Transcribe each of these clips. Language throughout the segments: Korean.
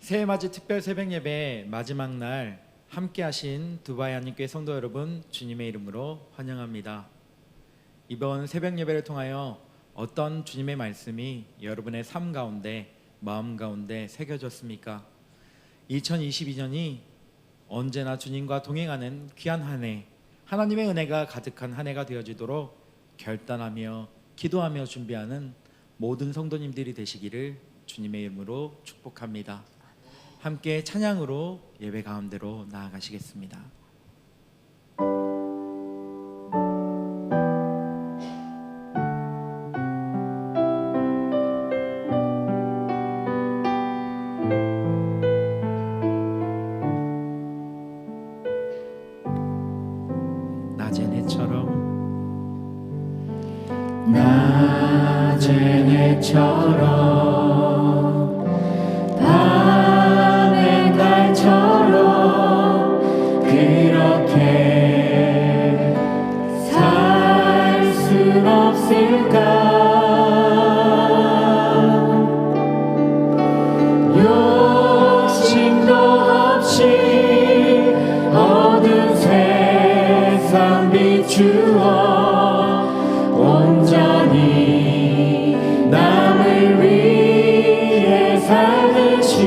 새해맞이 특별 새벽예배 마지막 날 함께 하신 두바이 한인교회 성도 여러분, 주님의 이름으로 환영합니다. 이번 새벽예배를 통하여 어떤 주님의 말씀이 여러분의 삶 가운데, 마음 가운데 새겨졌습니까? 2022년이 언제나 주님과 동행하는 귀한 한 해, 하나님의 은혜가 가득한 한 해가 되어지도록 결단하며 기도하며 준비하는 모든 성도님들이 되시기를 주님의 이름으로 축복합니다. 함께 찬양으로 예배 가운데로 나아가시겠습니다. 낮엔 해처럼 밤의 달처럼 그렇게 살 순 없을까? 욕심도 없이 어두운 세상 비추어 온전히 남을 위해 살듯이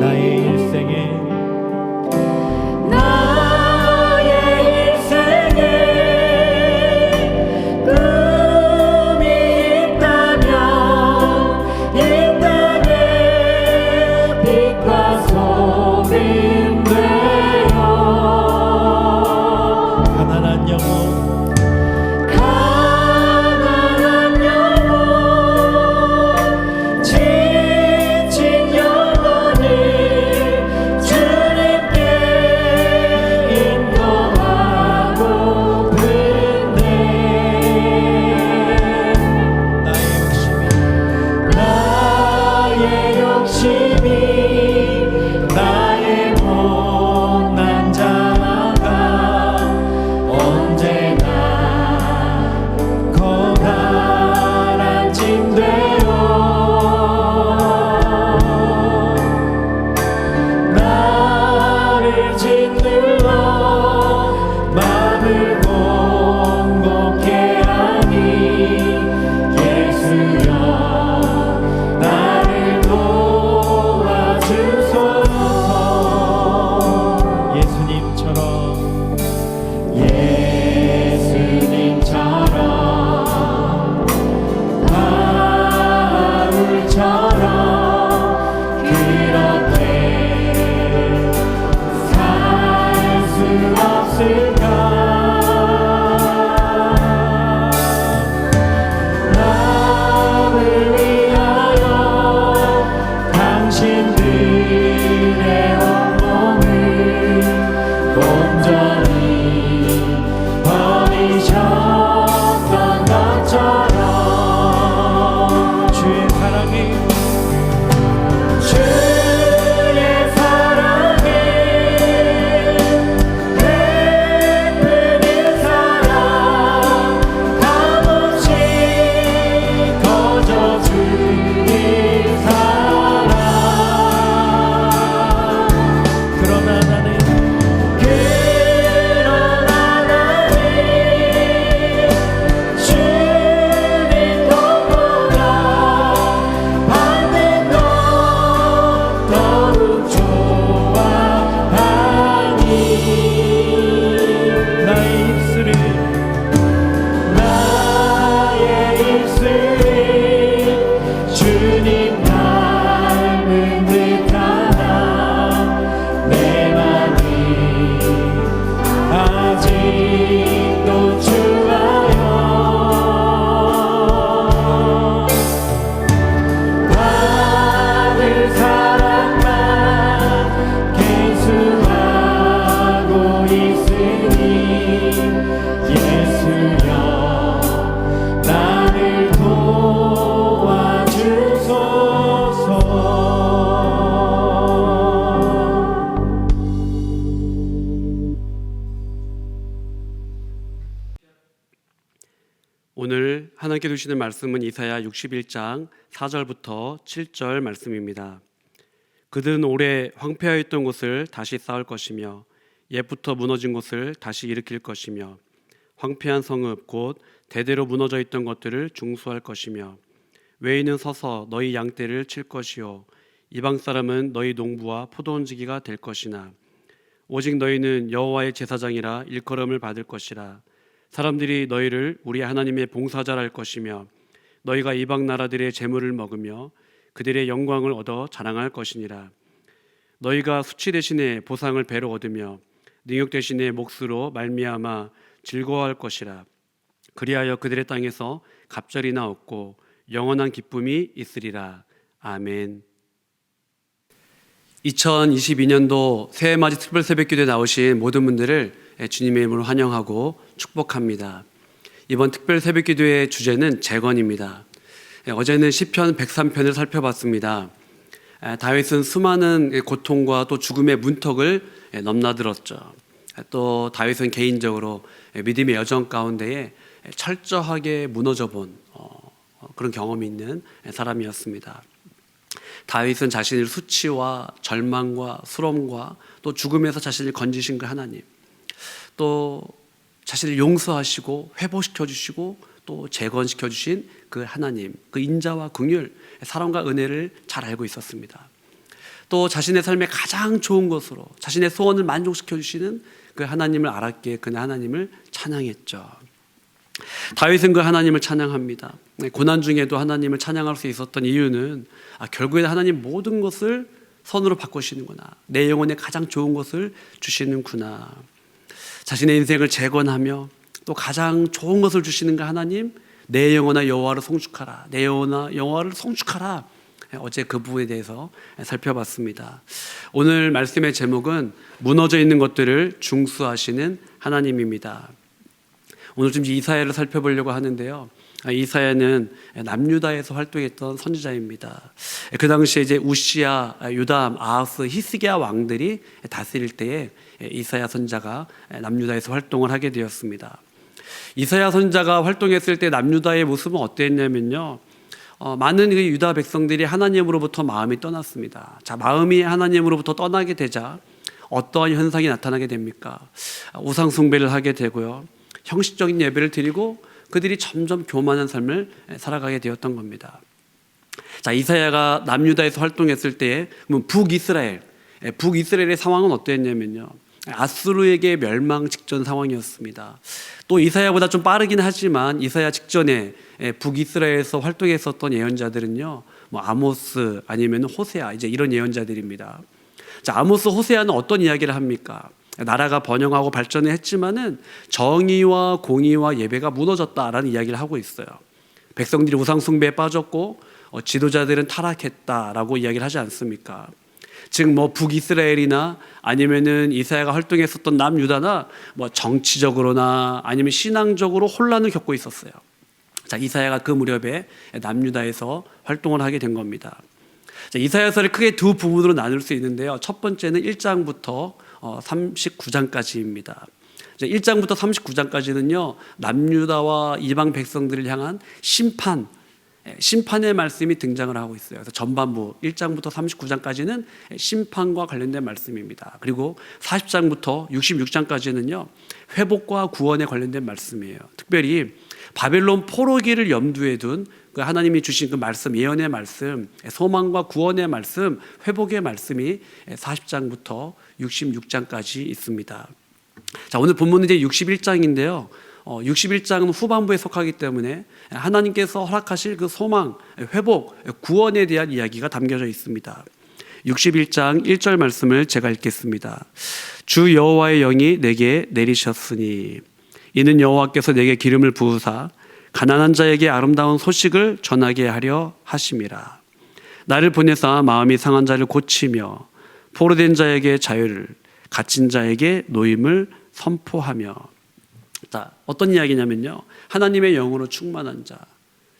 나의 일생에 꿈이 있다면 빛과 소금 되어 가난한 영혼 오늘 하나님께 주시는 말씀은 이사야 61장 4절부터 7절 말씀입니다. 그들은 오래 황폐하였던 곳을 다시 쌓을 것이며 옛부터 무너진 곳을 다시 일으킬 것이며 황폐한 성읍 곧 대대로 무너져 있던 것들을 중수할 것이며 외인은 서서 너희 양떼를 칠 것이요 이방 사람은 너희 농부와 포도원지기가 될 것이나 오직 너희는 여호와의 제사장이라 일컬음을 받을 것이라. 사람들이 너희를 우리 하나님의 봉사자라 할 것이며 너희가 이방 나라들의 재물을 먹으며 그들의 영광을 얻어 자랑할 것이니라. 너희가 수치 대신에 보상을 배로 얻으며 능욕 대신에 몫으로 말미암아 즐거워할 것이라. 그리하여 그들의 땅에서 갑절이나 얻고 영원한 기쁨이 있으리라. 아멘. 2022년도 새해맞이 특별 새벽기도에 나오신 모든 분들을 주님의 이름으로 환영하고 축복합니다. 이번 특별 새벽기도의 주제는 재건입니다. 어제는 시편 103편을 살펴봤습니다. 다윗은 수많은 고통과 또 죽음의 문턱을 넘나들었죠. 또 다윗은 개인적으로 믿음의 여정 가운데에 철저하게 무너져 본 그런 경험이 있는 사람이었습니다. 다윗은 자신의 수치와 절망과 수렁과 또 죽음에서 자신을 건지신 그 하나님, 또 자신을 용서하시고 회복시켜 주시고 또 재건시켜 주신 그 하나님, 그 인자와 긍휼, 사랑과 은혜를 잘 알고 있었습니다. 또 자신의 삶의 가장 좋은 것으로 자신의 소원을 만족시켜 주시는 그 하나님을 알았기에 그 하나님을 찬양했죠. 다윗은 그 하나님을 찬양합니다. 고난 중에도 하나님을 찬양할 수 있었던 이유는 결국에 하나님 모든 것을 선으로 바꾸시는구나, 내 영혼에 가장 좋은 것을 주시는구나, 자신의 인생을 재건하며 또 가장 좋은 것을 주시는 그 하나님, 내 영혼아 여호와를 송축하라, 내 영혼아 여호와를 송축하라. 어제 그 부분에 대해서 살펴봤습니다. 오늘 말씀의 제목은 무너져 있는 것들을 중수하시는 하나님입니다. 오늘 좀 이사야를 살펴보려고 하는데요. 이사야는 남유다에서 활동했던 선지자입니다. 그 당시에 이제 우시야, 요담, 아하스, 히스기야 왕들이 다스릴 때에 이사야 선지자가 남유다에서 활동을 하게 되었습니다. 이사야 선지자가 활동했을 때 남유다의 모습은 어땠냐면요, 많은 유다 백성들이 하나님으로부터 마음이 떠났습니다. 자, 마음이 하나님으로부터 떠나게 되자 어떠한 현상이 나타나게 됩니까? 우상 숭배를 하게 되고요, 형식적인 예배를 드리고 그들이 점점 교만한 삶을 살아가게 되었던 겁니다. 자, 이사야가 남유다에서 활동했을 때 북이스라엘의 상황은 어땠냐면요, 아수르에게 멸망 직전 상황이었습니다. 또 이사야보다 좀 빠르긴 하지만 이사야 직전에 북이스라엘에서 활동했었던 예언자들은요, 아모스 아니면 호세아, 이제 이런 예언자들입니다. 자, 아모스, 호세아는 어떤 이야기를 합니까? 나라가 번영하고 발전을 했지만은 정의와 공의와 예배가 무너졌다라는 이야기를 하고 있어요. 백성들이 우상 숭배에 빠졌고 지도자들은 타락했다라고 이야기를 하지 않습니까? 즉 북이스라엘이나 아니면은 이사야가 활동했었던 남유다나 정치적으로나 아니면 신앙적으로 혼란을 겪고 있었어요. 자, 이사야가 그 무렵에 남유다에서 활동을 하게 된 겁니다. 자, 이사야서를 크게 두 부분으로 나눌 수 있는데요. 첫 번째는 1장부터 39장까지입니다. 1장부터 39장까지는요, 남유다와 이방 백성들을 향한 심판의 말씀이 등장을 하고 있어요. 그래서 전반부 1장부터 39장까지는 심판과 관련된 말씀입니다. 그리고 40장부터 66장까지는요, 회복과 구원에 관련된 말씀이에요. 특별히 바벨론 포로기를 염두에 둔 그 하나님이 주신 그 말씀, 예언의 말씀, 소망과 구원의 말씀, 회복의 말씀이 40장부터 66장까지 있습니다. 자, 오늘 본문은 이제 61장인데요. 61장은 후반부에 속하기 때문에 하나님께서 허락하실 그 소망, 회복, 구원에 대한 이야기가 담겨져 있습니다. 61장 1절 말씀을 제가 읽겠습니다. 주 여호와의 영이 내게 내리셨으니 이는 여호와께서 내게 기름을 부으사 가난한 자에게 아름다운 소식을 전하게 하려 하심이라. 나를 보내사 마음이 상한 자를 고치며 포로된 자에게 자유를, 갇힌 자에게 노임을 선포하며. 자, 어떤 이야기냐면요, 하나님의 영으로 충만한 자,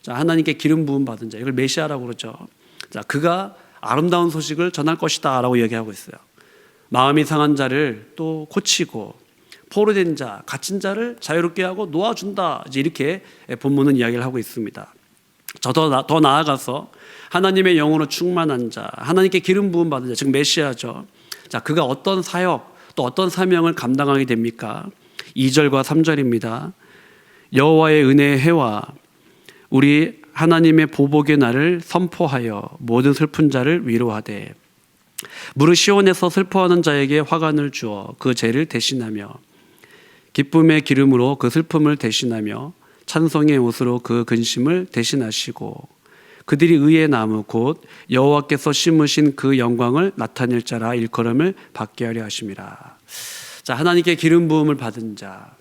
하나님께 기름 부음 받은 자, 이걸 메시아라고 그러죠. 자, 그가 아름다운 소식을 전할 것이다 라고 얘기하고 있어요. 마음이 상한 자를 또 고치고 포로된 자, 갇힌 자를 자유롭게 하고 놓아준다, 이제 이렇게 본문은 이야기를 하고 있습니다. 더 나아가서 하나님의 영으로 충만한 자, 하나님께 기름 부음 받은 자, 즉 메시아죠. 자, 그가 어떤 사역 또 어떤 사명을 감당하게 됩니까? 2절과 3절입니다. 여호와의 은혜의 해와 우리 하나님의 보복의 날을 선포하여 모든 슬픈 자를 위로하되 무릇 시온에서 슬퍼하는 자에게 화관을 주어 그 죄를 대신하며 기쁨의 기름으로 그 슬픔을 대신하며 찬송의 옷으로 그 근심을 대신하시고 그들이 의의 나무 곧 여호와께서 심으신 그 영광을 나타낼 자라 일컬음을 받게 하려 하심이라. 자, 하나님께 기름 부음을 받은 자,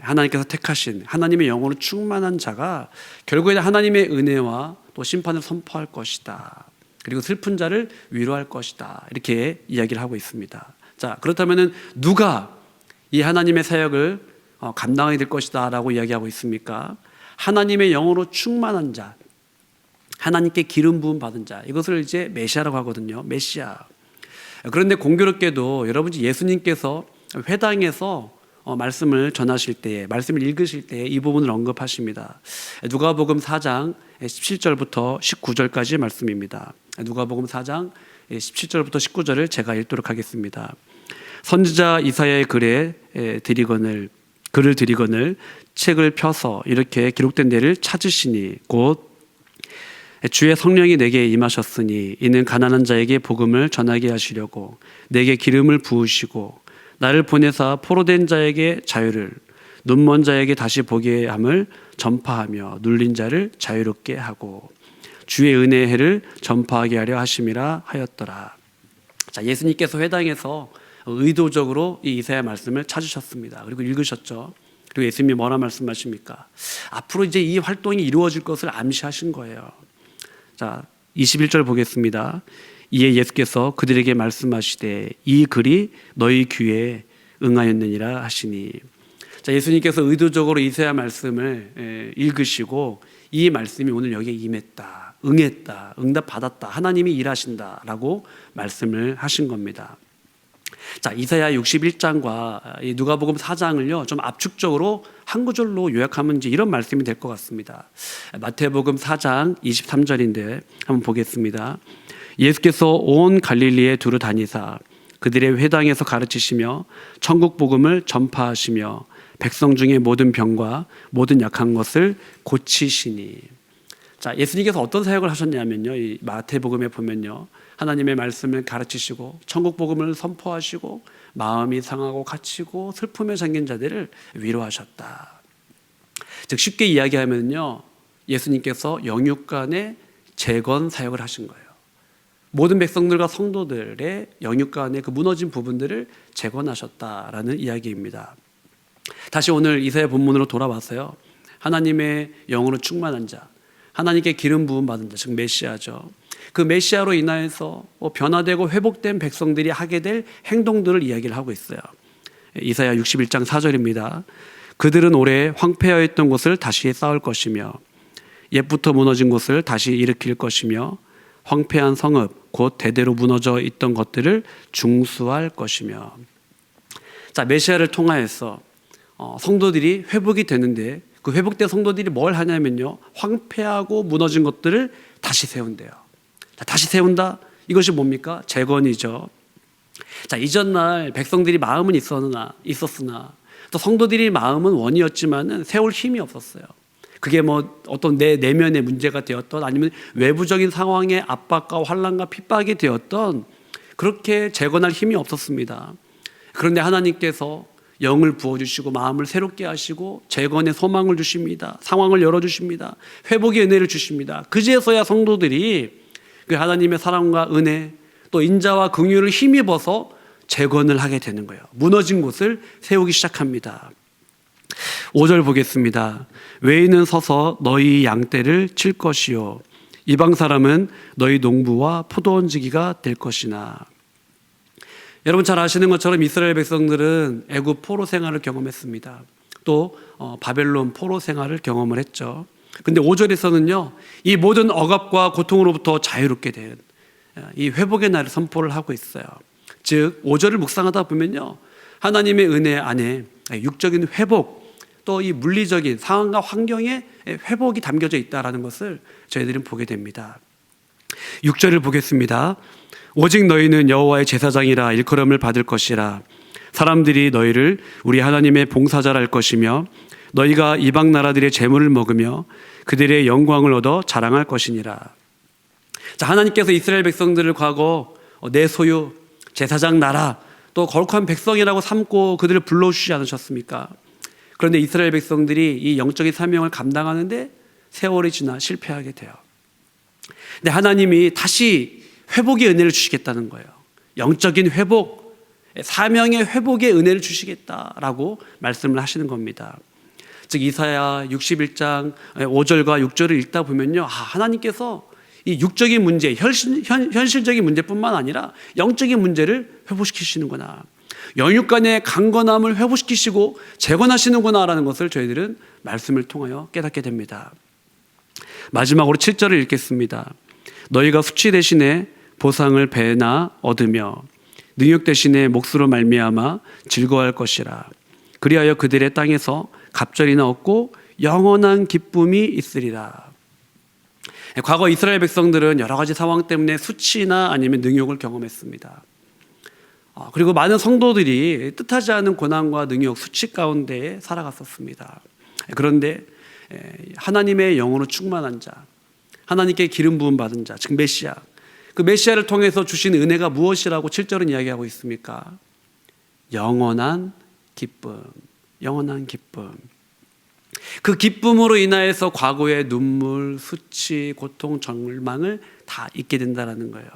하나님께서 택하신 하나님의 영으로 충만한 자가 결국에는 하나님의 은혜와 또 심판을 선포할 것이다. 그리고 슬픈 자를 위로할 것이다. 이렇게 이야기를 하고 있습니다. 자, 그렇다면 누가 이 하나님의 사역을 감당하게 될 것이다 라고 이야기하고 있습니까? 하나님의 영으로 충만한 자, 하나님께 기름 부음 받은 자, 이것을 이제 메시아라고 하거든요. 메시아. 그런데 공교롭게도 여러분 예수님께서 회당에서 말씀을 전하실 때에, 말씀을 읽으실 때에 이 부분을 언급하십니다. 누가복음 4장 17절부터 19절까지 말씀입니다. 누가복음 4장 17절부터 19절을 제가 읽도록 하겠습니다. 선지자 이사야의 글을 드리거늘 책을 펴서 이렇게 기록된 데를 찾으시니 곧 주의 성령이 내게 임하셨으니 이는 가난한 자에게 복음을 전하게 하시려고 내게 기름을 부으시고 나를 보내사 포로된 자에게 자유를 눈먼 자에게 다시 보게 함을 전파하며 눌린 자를 자유롭게 하고 주의 은혜의 해를 전파하게 하려 하심이라 하였더라. 자, 예수님께서 회당에서 의도적으로 이 이사야 말씀을 찾으셨습니다. 그리고 읽으셨죠. 그리고 예수님이 뭐라 말씀하십니까? 앞으로 이제 이 활동이 이루어질 것을 암시하신 거예요. 자, 21절 보겠습니다. 이에 예수께서 그들에게 말씀하시되 이 글이 너희 귀에 응하였느니라 하시니. 자, 예수님께서 의도적으로 이사야 말씀을 읽으시고 이 말씀이 오늘 여기에 임했다, 응했다, 응답받았다, 하나님이 일하신다라고 말씀을 하신 겁니다. 자, 이사야 61장과 누가복음 4장을요 좀 압축적으로 한 구절로 요약하면 이제 이런 말씀이 될 것 같습니다. 마태복음 4장 23절인데 한번 보겠습니다. 예수께서 온 갈릴리에 두루 다니사 그들의 회당에서 가르치시며 천국 복음을 전파하시며 백성 중에 모든 병과 모든 약한 것을 고치시니. 자, 예수님께서 어떤 사역을 하셨냐면요, 이 마태복음에 보면요, 하나님의 말씀을 가르치시고 천국 복음을 선포하시고 마음이 상하고 갇히고 슬픔에 잠긴 자들을 위로하셨다. 즉 쉽게 이야기하면요, 예수님께서 영육간의 재건 사역을 하신 거예요. 모든 백성들과 성도들의 영육간의 그 무너진 부분들을 재건하셨다라는 이야기입니다. 다시 오늘 이사야 본문으로 돌아와서요, 하나님의 영으로 충만한 자, 하나님께 기름 부음 받은 자, 즉 메시아죠. 그 메시아로 인하여서 변화되고 회복된 백성들이 하게 될 행동들을 이야기를 하고 있어요. 이사야 61장 4절입니다. 그들은 오래 황폐하여 있던 곳을 다시 쌓을 것이며 옛부터 무너진 곳을 다시 일으킬 것이며 황폐한 성읍 곧 대대로 무너져 있던 것들을 중수할 것이며. 자, 메시아를 통하여서 성도들이 회복이 되는데 그 회복된 성도들이 뭘 하냐면요, 황폐하고 무너진 것들을 다시 세운대요. 다시 세운다? 이것이 뭡니까? 재건이죠. 자, 이전날 백성들이 마음은 있었으나 또 성도들이 마음은 원이었지만은 세울 힘이 없었어요. 그게 뭐 어떤 내 내면의 문제가 되었던 아니면 외부적인 상황의 압박과 환난과 핍박이 되었던 그렇게 재건할 힘이 없었습니다. 그런데 하나님께서 영을 부어주시고 마음을 새롭게 하시고 재건의 소망을 주십니다. 상황을 열어주십니다. 회복의 은혜를 주십니다. 그제서야 성도들이 그 하나님의 사랑과 은혜 또 인자와 긍휼을 힘입어서 재건을 하게 되는 거예요. 무너진 곳을 세우기 시작합니다. 5절 보겠습니다. 외인은 서서 너희 양떼를 칠 것이요 이방 사람은 너희 농부와 포도원지기가 될 것이나. 여러분 잘 아시는 것처럼 이스라엘 백성들은 애굽 포로 생활을 경험했습니다. 또 바벨론 포로 생활을 경험을 했죠. 근데 5절에서는요, 이 모든 억압과 고통으로부터 자유롭게 된 이 회복의 날을 선포를 하고 있어요. 즉 5절을 묵상하다 보면요, 하나님의 은혜 안에 육적인 회복 또 이 물리적인 상황과 환경의 회복이 담겨져 있다라는 것을 저희들은 보게 됩니다. 6절을 보겠습니다. 오직 너희는 여호와의 제사장이라 일컬음을 받을 것이라. 사람들이 너희를 우리 하나님의 봉사자라 할 것이며 너희가 이방 나라들의 재물을 먹으며 그들의 영광을 얻어 자랑할 것이니라. 자, 하나님께서 이스라엘 백성들을 과거 내 소유, 제사장 나라, 또 거룩한 백성이라고 삼고 그들을 불러주시지 않으셨습니까? 그런데 이스라엘 백성들이 이 영적인 사명을 감당하는데 세월이 지나 실패하게 돼요. 근데 하나님이 다시 회복의 은혜를 주시겠다는 거예요. 영적인 회복, 사명의 회복의 은혜를 주시겠다라고 말씀을 하시는 겁니다. 즉 이사야 61장 5절과 6절을 읽다 보면요, 하나님께서 이 육적인 문제, 현실적인 문제뿐만 아니라 영적인 문제를 회복시키시는구나, 영육간의 강건함을 회복시키시고 재건하시는구나라는 것을 저희들은 말씀을 통하여 깨닫게 됩니다. 마지막으로 7절을 읽겠습니다. 너희가 수치 대신에 보상을 배나 얻으며 능욕 대신에 몫으로 말미암아 즐거워할 것이라. 그리하여 그들의 땅에서 갑절이나 얻고 영원한 기쁨이 있으리라. 과거 이스라엘 백성들은 여러 가지 상황 때문에 수치나 아니면 능욕을 경험했습니다. 그리고 많은 성도들이 뜻하지 않은 고난과 능욕, 수치 가운데 살아갔었습니다. 그런데 하나님의 영으로 충만한 자, 하나님께 기름 부음 받은 자, 즉 메시아, 그 메시아를 통해서 주신 은혜가 무엇이라고 7절은 이야기하고 있습니까? 영원한 기쁨, 영원한 기쁨. 그 기쁨으로 인하여서 과거의 눈물, 수치, 고통, 절망을 다 잊게 된다는 거예요.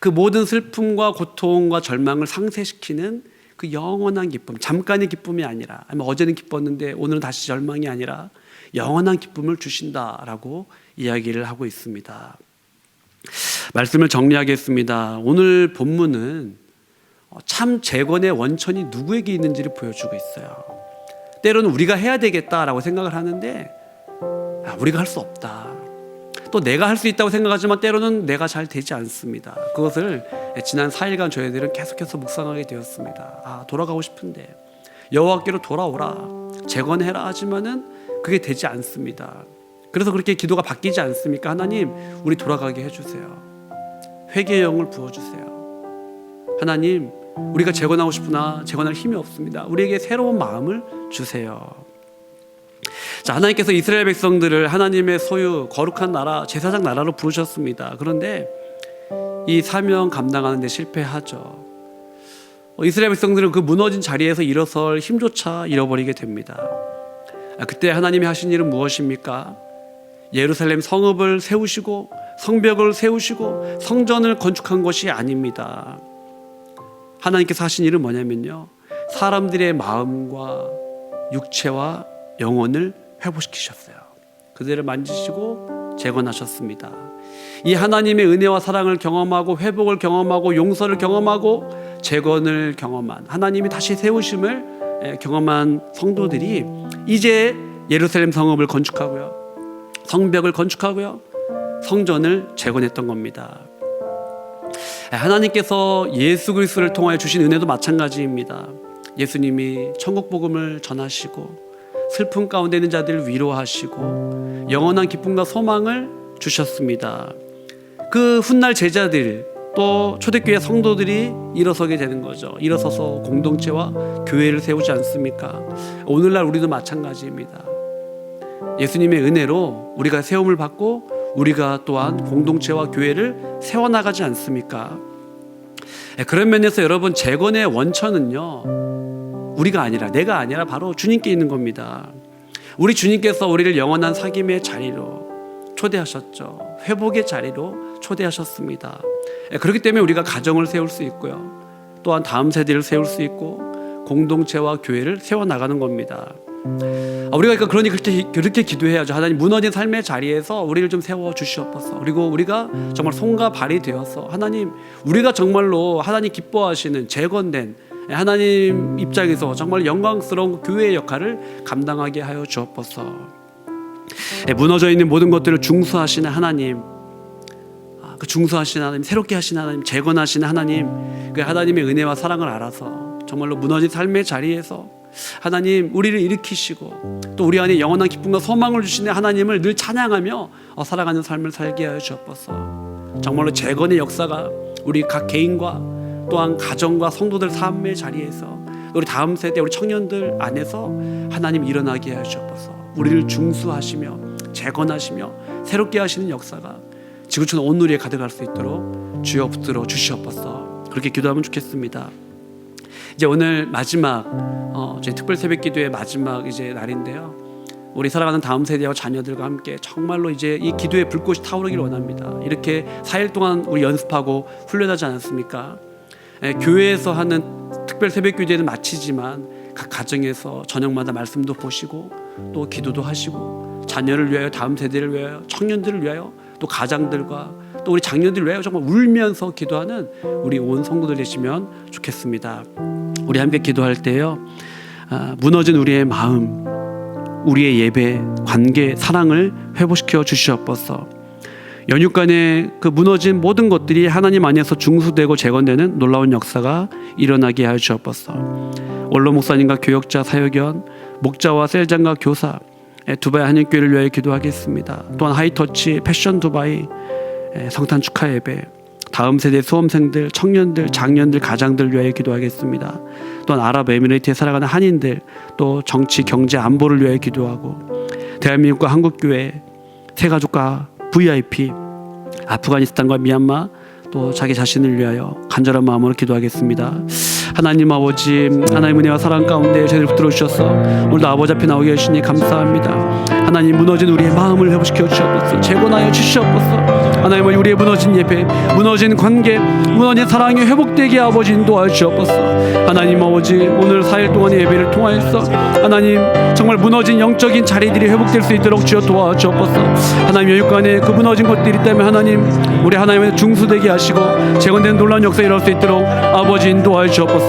그 모든 슬픔과 고통과 절망을 상쇄시키는 그 영원한 기쁨, 잠깐의 기쁨이 아니라, 아니면 어제는 기뻤는데 오늘은 다시 절망이 아니라 영원한 기쁨을 주신다라고 이야기를 하고 있습니다. 말씀을 정리하겠습니다. 오늘 본문은 참 재건의 원천이 누구에게 있는지를 보여주고 있어요. 때로는 우리가 해야 되겠다라고 생각을 하는데 우리가 할 수 없다. 또 내가 할 수 있다고 생각하지만 때로는 내가 잘 되지 않습니다. 그것을 지난 4일간 저희들은 계속해서 묵상하게 되었습니다. 돌아가고 싶은데 여호와께로 돌아오라, 재건해라 하지만은 그게 되지 않습니다. 그래서 그렇게 기도가 바뀌지 않습니까? 하나님, 우리 돌아가게 해주세요. 회개의 영을 부어주세요. 하나님, 우리가 재건하고 싶으나 재건할 힘이 없습니다. 우리에게 새로운 마음을 주세요. 자, 하나님께서 이스라엘 백성들을 하나님의 소유, 거룩한 나라, 제사장 나라로 부르셨습니다. 그런데 이 사명 감당하는 데 실패하죠. 이스라엘 백성들은 그 무너진 자리에서 일어설 힘조차 잃어버리게 됩니다. 그때 하나님이 하신 일은 무엇입니까? 예루살렘 성읍을 세우시고 성벽을 세우시고 성전을 건축한 것이 아닙니다. 하나님께서 하신 일은 뭐냐면요, 사람들의 마음과 육체와 영혼을 회복시키셨어요. 그들을 만지시고 재건하셨습니다. 이 하나님의 은혜와 사랑을 경험하고 회복을 경험하고 용서를 경험하고 재건을 경험한, 하나님이 다시 세우심을 경험한 성도들이 이제 예루살렘 성읍을 건축하고요, 성벽을 건축하고요, 성전을 재건했던 겁니다. 하나님께서 예수 그리스도를 통하여 주신 은혜도 마찬가지입니다. 예수님이 천국 복음을 전하시고 슬픔 가운데 있는 자들을 위로하시고 영원한 기쁨과 소망을 주셨습니다. 그 훗날 제자들, 또 초대교회 성도들이 일어서게 되는 거죠. 일어서서 공동체와 교회를 세우지 않습니까? 오늘날 우리도 마찬가지입니다. 예수님의 은혜로 우리가 세움을 받고 우리가 또한 공동체와 교회를 세워나가지 않습니까? 그런 면에서 여러분, 재건의 원천은요, 우리가 아니라, 내가 아니라 바로 주님께 있는 겁니다. 우리 주님께서 우리를 영원한 사귐의 자리로 초대하셨죠. 회복의 자리로 초대하셨습니다. 그렇기 때문에 우리가 가정을 세울 수 있고요, 또한 다음 세대를 세울 수 있고 공동체와 교회를 세워나가는 겁니다. 우리가 그러니 그렇게 기도해야죠. 하나님, 무너진 삶의 자리에서 우리를 좀 세워주시옵소서. 그리고 우리가 정말 손과 발이 되어서 하나님, 우리가 정말로 하나님 기뻐하시는 재건된 하나님 입장에서 정말 영광스러운 교회의 역할을 감당하게 하여 주옵소서. 무너져 있는 모든 것들을 중수하시는 하나님, 그 중수하시는 하나님, 새롭게 하시는 하나님, 재건하시는 하나님, 그 하나님의 은혜와 사랑을 알아서 정말로 무너진 삶의 자리에서 하나님 우리를 일으키시고 또 우리 안에 영원한 기쁨과 소망을 주시는 하나님을 늘 찬양하며 살아가는 삶을 살게 하여 주옵소서. 정말로 재건의 역사가 우리 각 개인과 또한 가정과 성도들 삶의 자리에서 우리 다음 세대 우리 청년들 안에서 하나님 일어나게 하여 주옵소서. 우리를 중수하시며 재건하시며 새롭게 하시는 역사가 지구촌 온누리에 가득할 수 있도록 주여 붙들어 주시옵소서. 그렇게 기도하면 좋겠습니다. 이제 오늘 마지막 저희 특별 새벽 기도의 마지막 이제 날인데요. 우리 살아가는 다음 세대와 자녀들과 함께 정말로 이제 이 기도의 불꽃이 타오르기를 원합니다. 이렇게 4일 동안 우리 연습하고 훈련하지 않았습니까? 교회에서 하는 특별 새벽 기도회는 마치지만 각 가정에서 저녁마다 말씀도 보시고 또 기도도 하시고 자녀를 위하여 다음 세대를 위하여 청년들을 위하여 또 가장들과 또 우리 장년들을 위하여 정말 울면서 기도하는 우리 온 성도들 되시면 좋겠습니다. 우리 함께 기도할 때요, 무너진 우리의 마음, 우리의 예배, 관계, 사랑을 회복시켜 주시옵소서. 연육간에 그 무너진 모든 것들이 하나님 안에서 중수되고 재건되는 놀라운 역사가 일어나게 하여 주옵소서. 원로 목사님과 교역자, 사역원, 목자와 셀장과 교사, 두바이 한인교회를 위하여 기도하겠습니다. 또한 하이터치, 패션 두바이, 성탄 축하 예배, 다음 세대 수험생들, 청년들, 장년들, 가장들 위하여 기도하겠습니다. 또한 아랍에미레이트에 살아가는 한인들, 또 정치, 경제, 안보를 위하여 기도하고 대한민국과 한국교회, 새가족과 VIP, 아프가니스탄과 미얀마, 또 자기 자신을 위하여 간절한 마음으로 기도하겠습니다. 하나님 아버지, 하나님 은혜와 사랑 가운데 저희를 붙들어 주셔서 오늘도 아버지 앞에 나오게 하시니 감사합니다. 하나님 무너진 우리의 마음을 회복시켜 주시옵소서. 재건하여 주시옵소서. 하나님 우리의 무너진 예배, 무너진 관계, 무너진 사랑이 회복되게 아버지 인도하여 주옵소서. 하나님 아버지 오늘 4일 동안의 예배를 통하여서 하나님 정말 무너진 영적인 자리들이 회복될 수 있도록 주여 도와주옵소서. 하나님 여육간에 그 무너진 것들이 있다면 하나님 우리 하나님의 중수되게 하시고 재건되는 놀라운 역사 일어날 수 있도록 아버지 인도하여 주옵소서.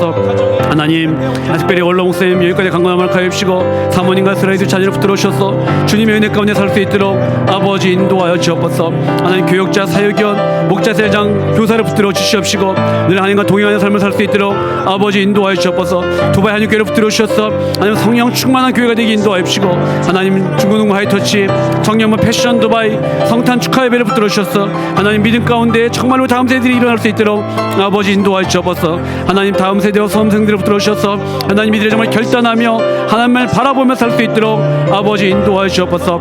하나님 특별히 원로 목사님 여기까지 강건함을 가입시고 사모님과 스라이드 자녀를 붙들어 주셔서 주님의 은혜 가운데 살 수 있도록 아버지 인도하여 주옵소서. 하나님 교역자, 사역원, 목자, 세장, 교사를 붙들어 주시옵시고 늘 하나님과 동행하는 삶을 살 수 있도록 아버지 인도하여 주옵소서. 두바이 한인교회를 붙들어 주셔서 하나님 성령 충만한 교회가 되게 인도하여 주시고 하나님 중고등부 하이터치, 청년부 패션 두바이, 성탄 축하 예배를 붙들어 주셔서 하나님 믿음 가운데 정말로 다음 세대들이 일어날 수 있도록 아버지 인도하여 주옵소서. 하나님 다음 세대와 수험생들을 붙들어 주셔서 하나님 이들이 정말 결단하며 하나님을 바라보며 살 수 있도록 아버지 인도하여 주옵소서.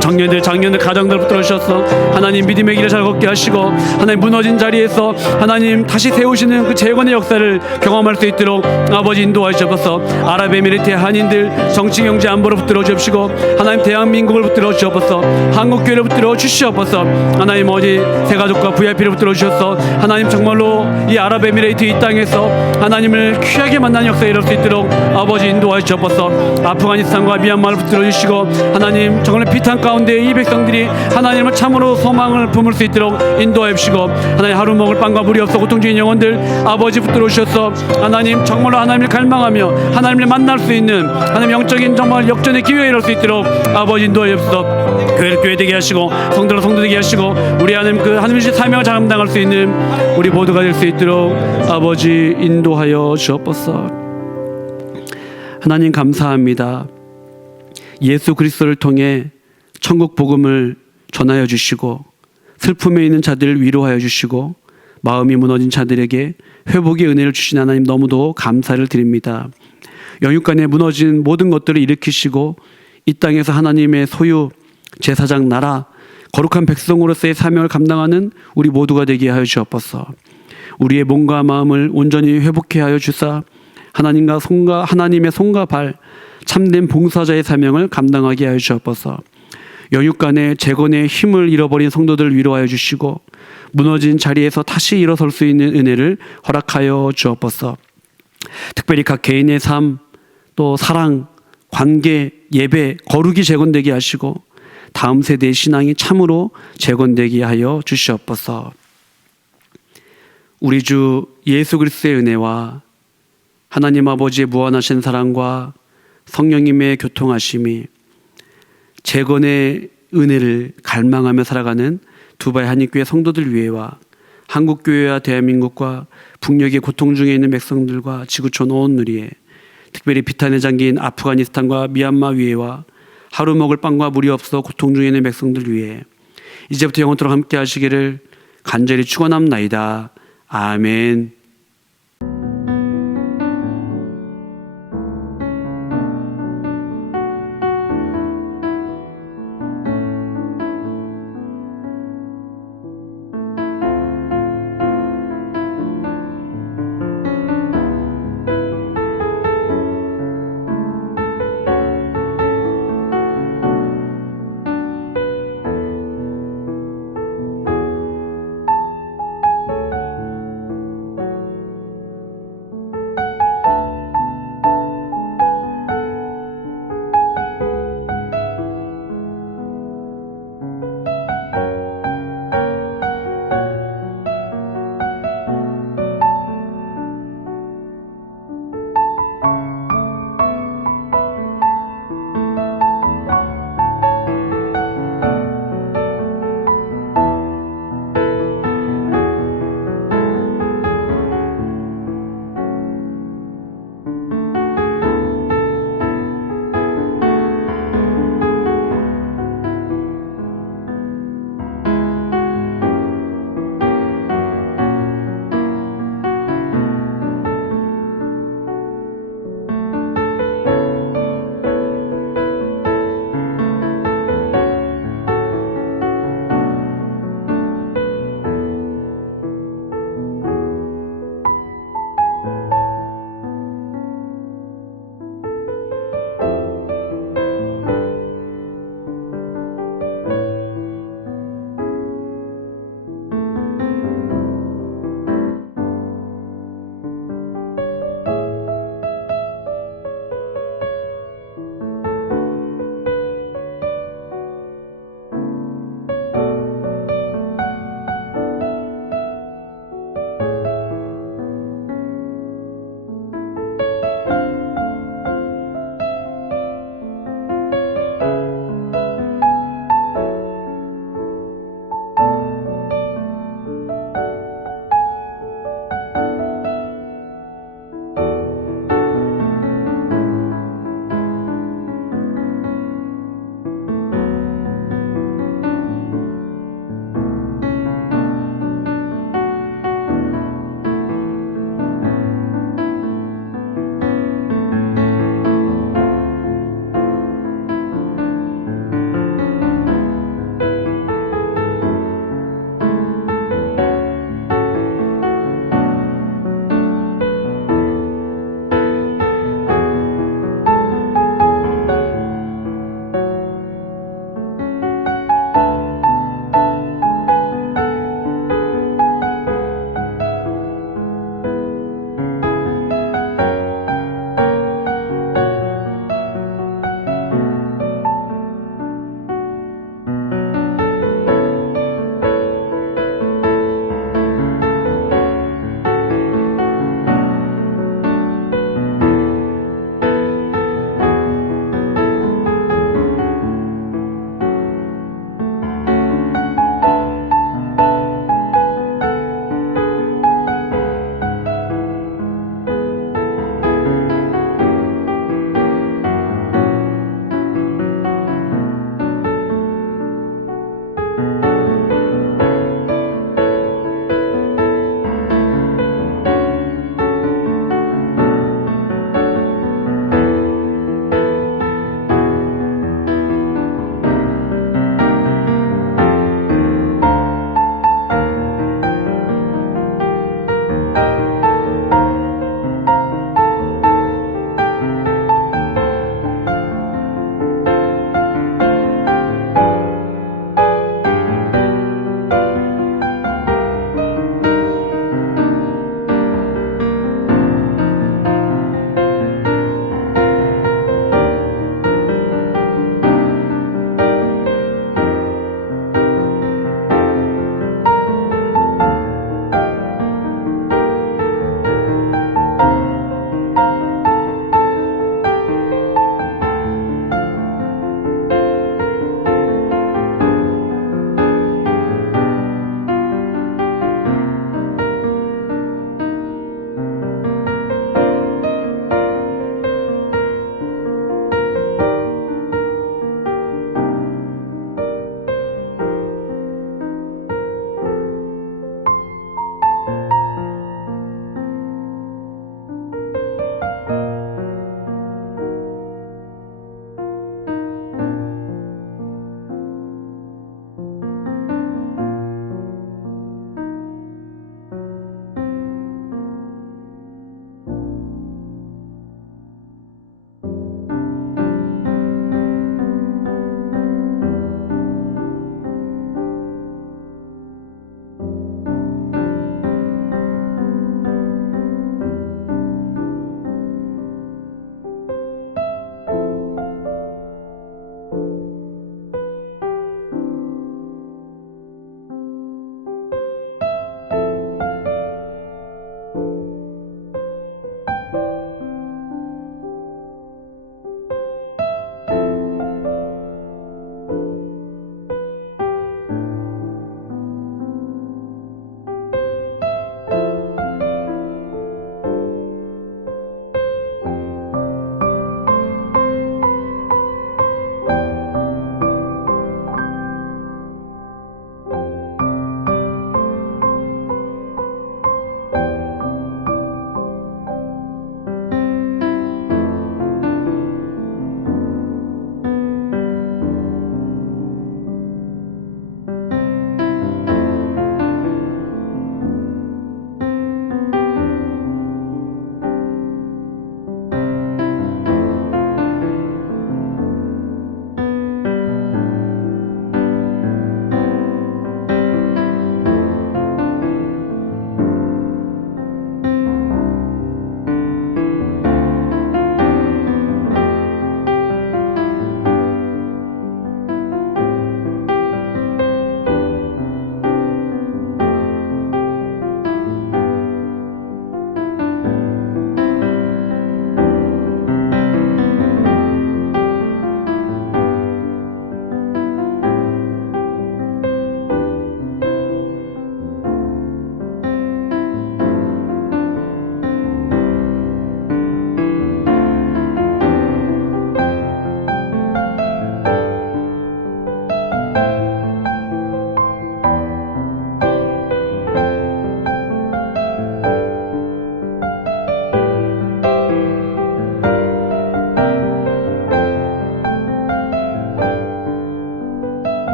청년들, 장년들, 가정들 붙들어 주셔서 하나님 믿음의 길을 잘 걷게 하시고 하나님 무너진 자리에서 하나님 다시 세우시는 그 재건의 역사를 경험할 수 있도록 아버지 인도하여 주옵소서. 아랍에미리트의 한인들 정치, 경제, 안보를 붙들어 주시고 하나님 대한민국을 붙들어 주옵소서. 한국교회를 붙들어 주시옵소서. 하나님 어디 새가족과 VIP를 붙들어 주셔서 하나님 정말로 이 아랍에미레이트 이 땅에서 하나님을 귀하게 만나는 역사 일어날 수 있도록 아버지 인도하여 주옵소서. 아프가니스탄과 미얀마를 붙들어 주시고 하나님 정말 비탄 가운데 이 백성들이 하나님을 참으로 소망을 품을 수 있도록 인도하여 주시고 하나님 하루 먹을 빵과 물이 없어 고통 중인 영혼들 아버지 붙들어 주셔서 하나님 정말로 하나님을 갈망하며 하나님을 만날 수 있는 하나님 영적인 정말 역전의 기회가 일어날 수 있도록 아버지 인도하여 주셔서 교회를 교회 되게 하시고 성도를 성도 되게 하시고 우리 하나님 그 하나님의 사명을 감당할 수 있는 우리 모두가 될 수 있도록 아버지 인도하여 주옵소서. 하나님 감사합니다. 예수 그리스도를 통해 천국 복음을 전하여 주시고 슬픔에 있는 자들을 위로하여 주시고 마음이 무너진 자들에게 회복의 은혜를 주신 하나님 너무도 감사를 드립니다. 영육간에 무너진 모든 것들을 일으키시고 이 땅에서 하나님의 소유, 제사장 나라, 거룩한 백성으로서의 사명을 감당하는 우리 모두가 되게 하여 주옵소서. 우리의 몸과 마음을 온전히 회복해 하여 주사 하나님의 손과 발 참된 봉사자의 사명을 감당하게 하여 주옵소서. 영육간에 재건의 힘을 잃어버린 성도들을 위로하여 주시고 무너진 자리에서 다시 일어설 수 있는 은혜를 허락하여 주옵소서. 특별히 각 개인의 삶, 또 사랑, 관계, 예배, 거룩이 재건되게 하시고 다음 세대의 신앙이 참으로 재건되게 하여 주시옵소서. 우리 주 예수 그리스도의 은혜와 하나님 아버지의 무한하신 사랑과 성령님의 교통하심이 재건의 은혜를 갈망하며 살아가는 두바이 한인교회 성도들 위에와 한국교회와 대한민국과 북녘의 고통 중에 있는 백성들과 지구촌 온 누리에, 특별히 비탄에 잠긴 아프가니스탄과 미얀마 위에와 하루 먹을 빵과 물이 없어 고통 중에 있는 백성들 위해 이제부터 영원토록 함께 하시기를 간절히 축원합나이다. 아멘.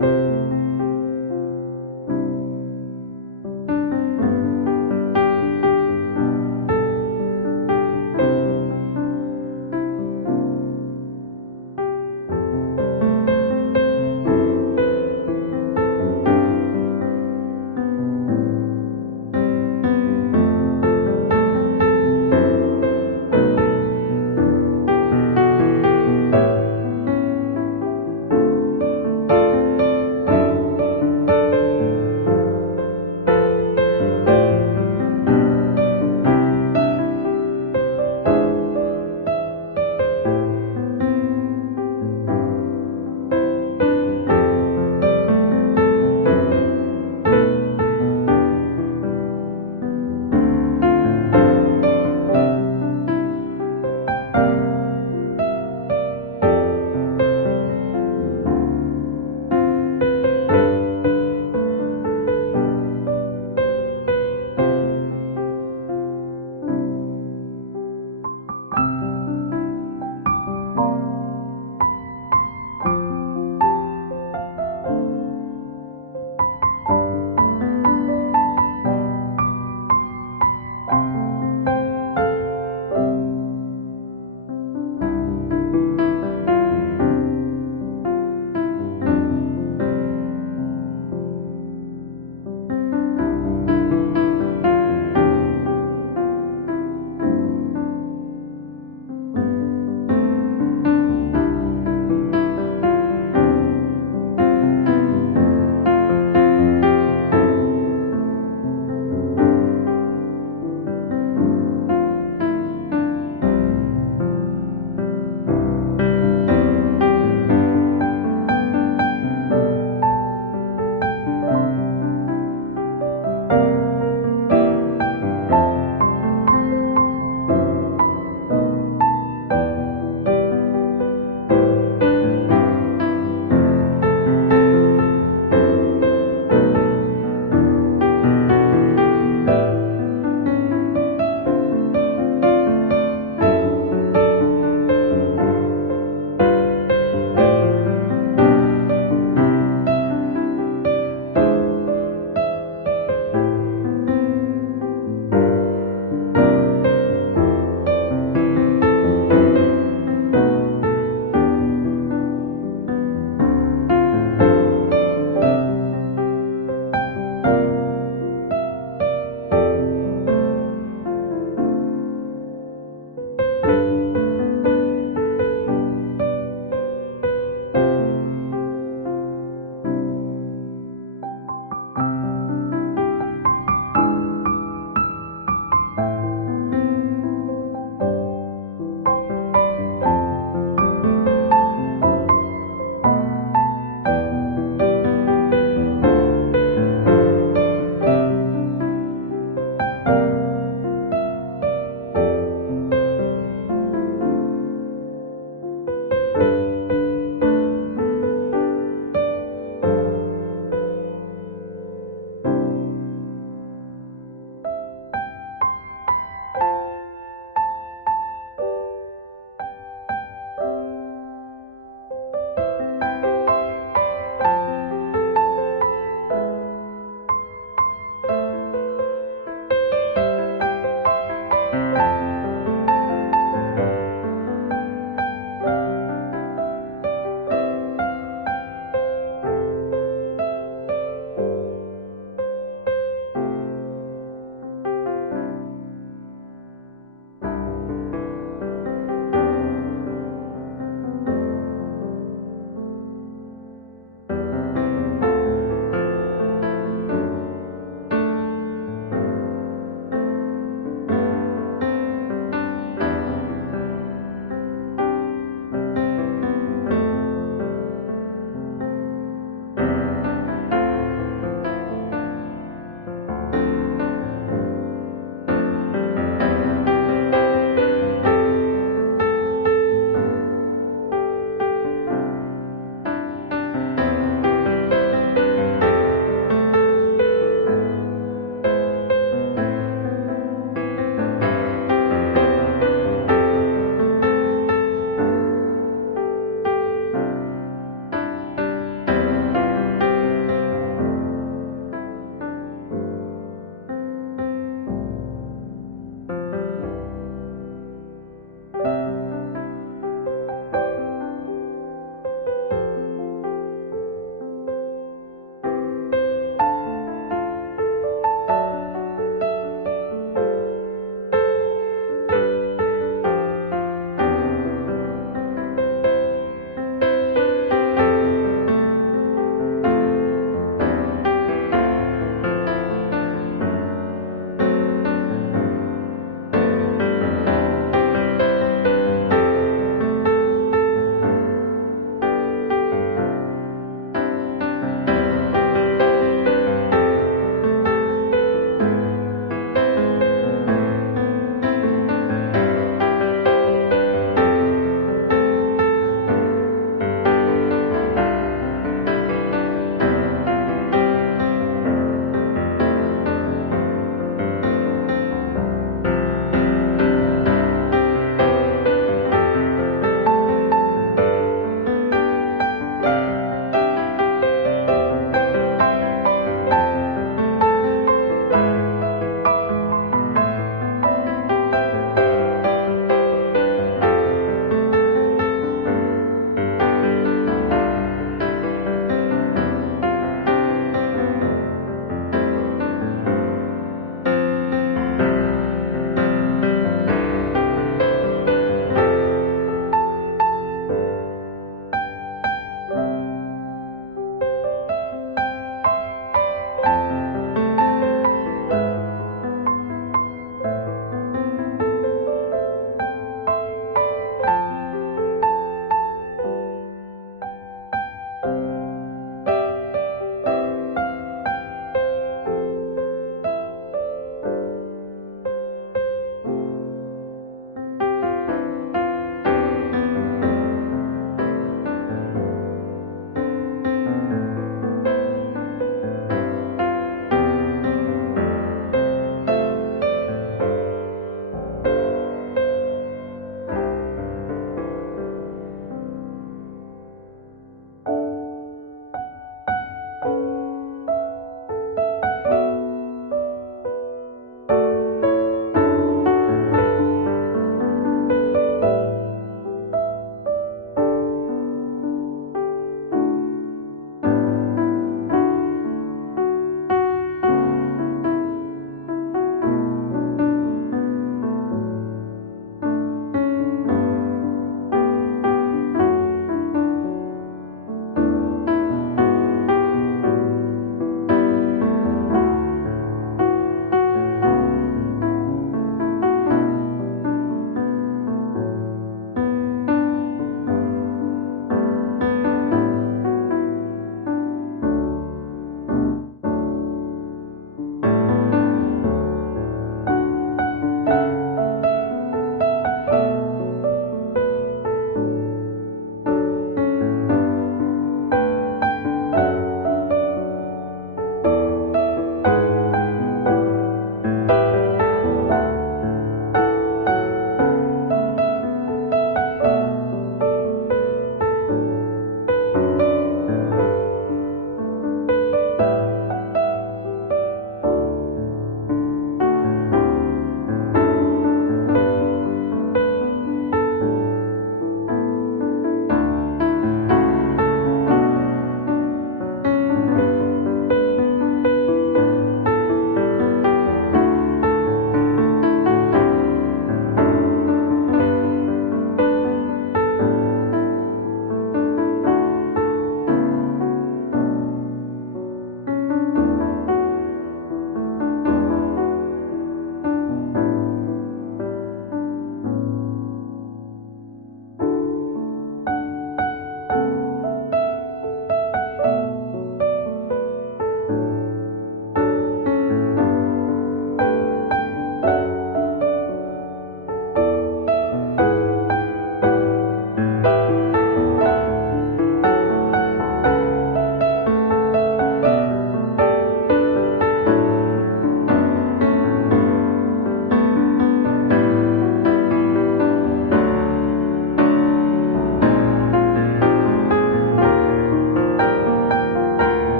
주